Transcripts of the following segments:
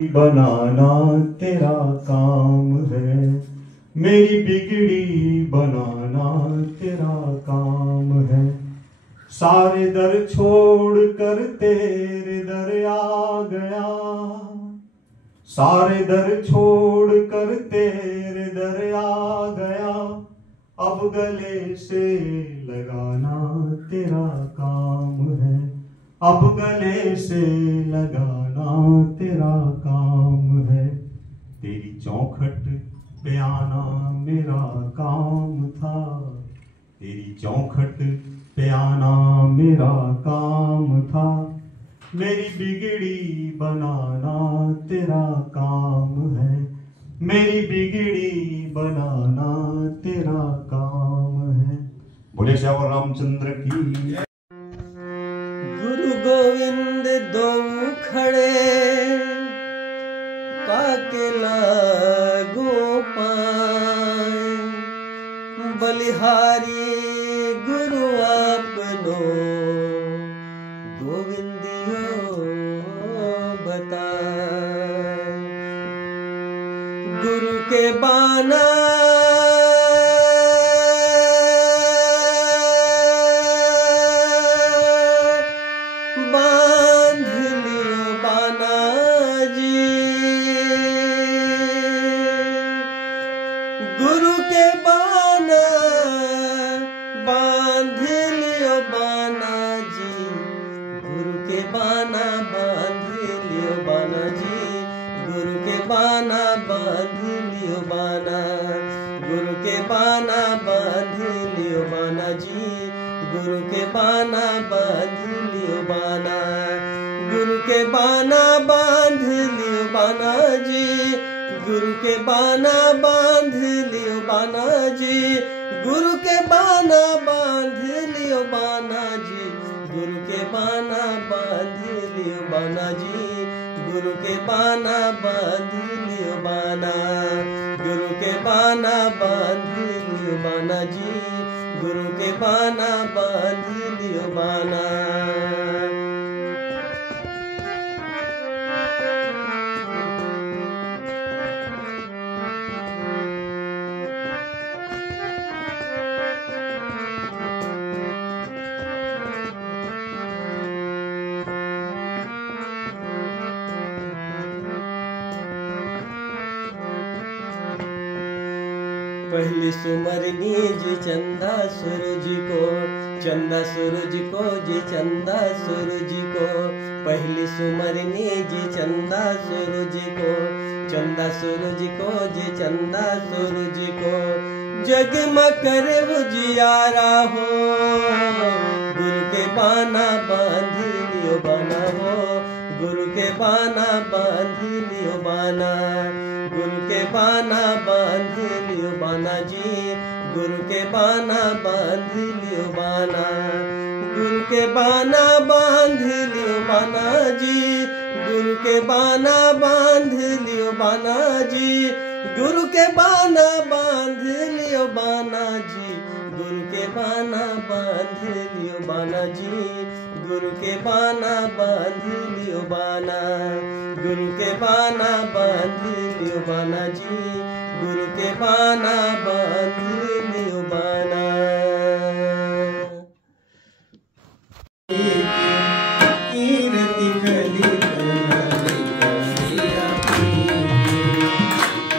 बनाना तेरा काम है, मेरी बिगड़ी बनाना तेरा काम है। सारे दर छोड़ कर तेरे दर आ गया, सारे दर छोड़ कर तेरे दर आ गया। अब गले से लगाना तेरा काम है, अब गले से लगाना तेरा काम है। तेरी चौखट पे आना मेरा काम था, तेरी चौखट पे आना मेरा काम था। मेरी बिगड़ी बनाना तेरा काम है, मेरी बिगड़ी बनाना तेरा काम है। बोले श्यावर रामचंद्र की। गुरु गोविंद दो खड़े काके लागो पाए, बलिहारी गुरु आपनो गोविंदियो बताए। गुरु के बाना बांध लियो बाना जी, गुरु के बाना बांध लियो बाना जी, गुरु के बाना बांध लियो बाना जी, गुरु के बाना बांध लियो बाना, गुरु के बाना बांध लियो बाना जी, गुरु के बाना बांध लियो बाना, गुरु के बाना बांध लियो बाना जी, गुरु के बाना बांध लियो बाना जी, गुरु के बाना बांध लियो बाना जी, गुरु के बाना बांध लियो बाना जी, गुरु के बाना बांध लियो बाना, गुरु के बाना बांध लियो बाना जी, गुरु के बाना बांध लियो बाना। पहली सुमरनी जी चंदा सूरज को, चंदा सूरज को जी चंदा सूरज को, पहली सुमरनी जी चंदा सूरज को, चंदा सूरज को जी चंदा सूरज को। जगमग करे उजियारा हो, गुरु के बाना बांध लियो बाना हो, गुरु के बाना बांध लियो बाना, गुरु के बाना बांध लियो बाना जी, गुरु के बाना बांध लियो बाना, गुरु के बाना बांध लियो बाना जी, गुरु के बाना बांध लियो बाना जी, गुरु के बाना बांध लियो बाना जी, गुरु के बाना बांध लियो बाना जी, गुरु के बाना बांध लियो बाना, गुरु के बाना बांध लियो बाना जी, गुरु के बाना बांध लियो बाना। कीर्ति कली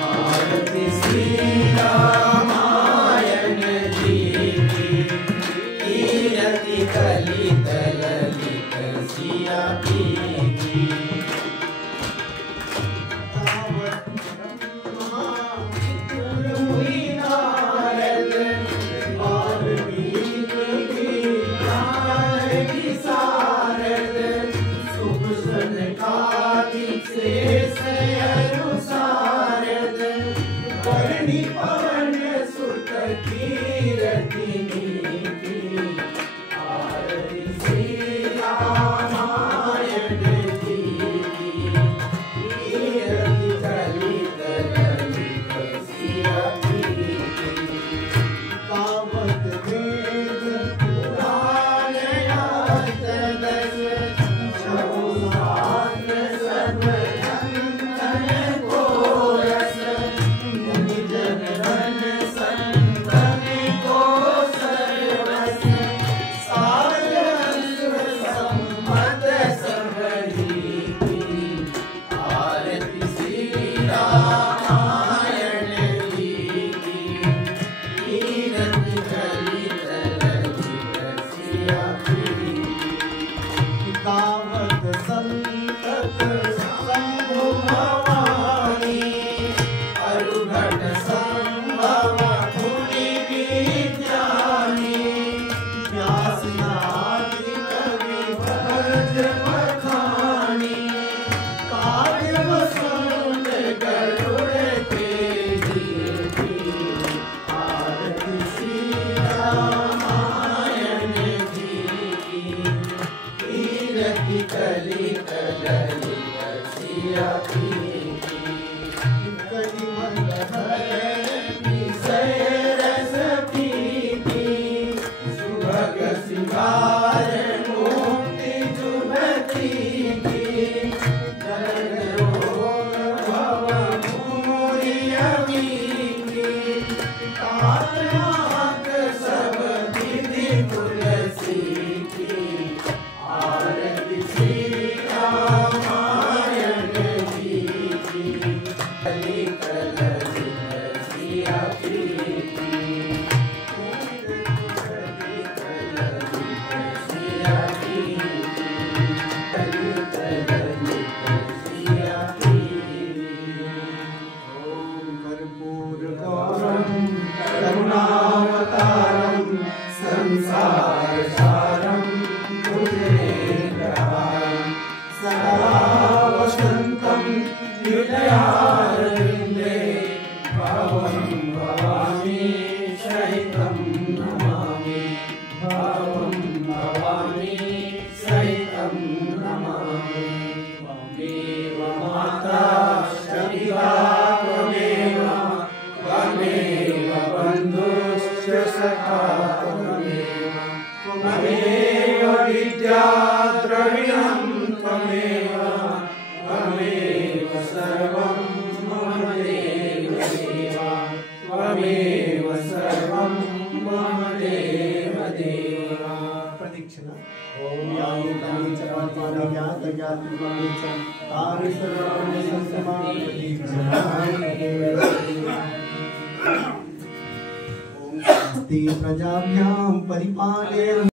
आरती श्री रामायण जी की, कीर्ति कली ललित सिया की। हुई ना हृदयारविन्दे भवं भवामि सहितं नमामि भवं भवामि सहितं नमामि त्वमेव माता पिता त्वमेव त्वमेव बन्धुश्च सखा त्वमेव विद्या द्रविणं त्वमेव त्वमेव सर्वं मम देव देवा त्वमेव सर्वं मम देव देवा। प्रदक्षिणा ओम यानि तानि च पापानि ज्ञात ज्ञातृकानि च तानि सर्वाणि संसमापति ओम शान्ति प्रजाभ्यां परिपालय।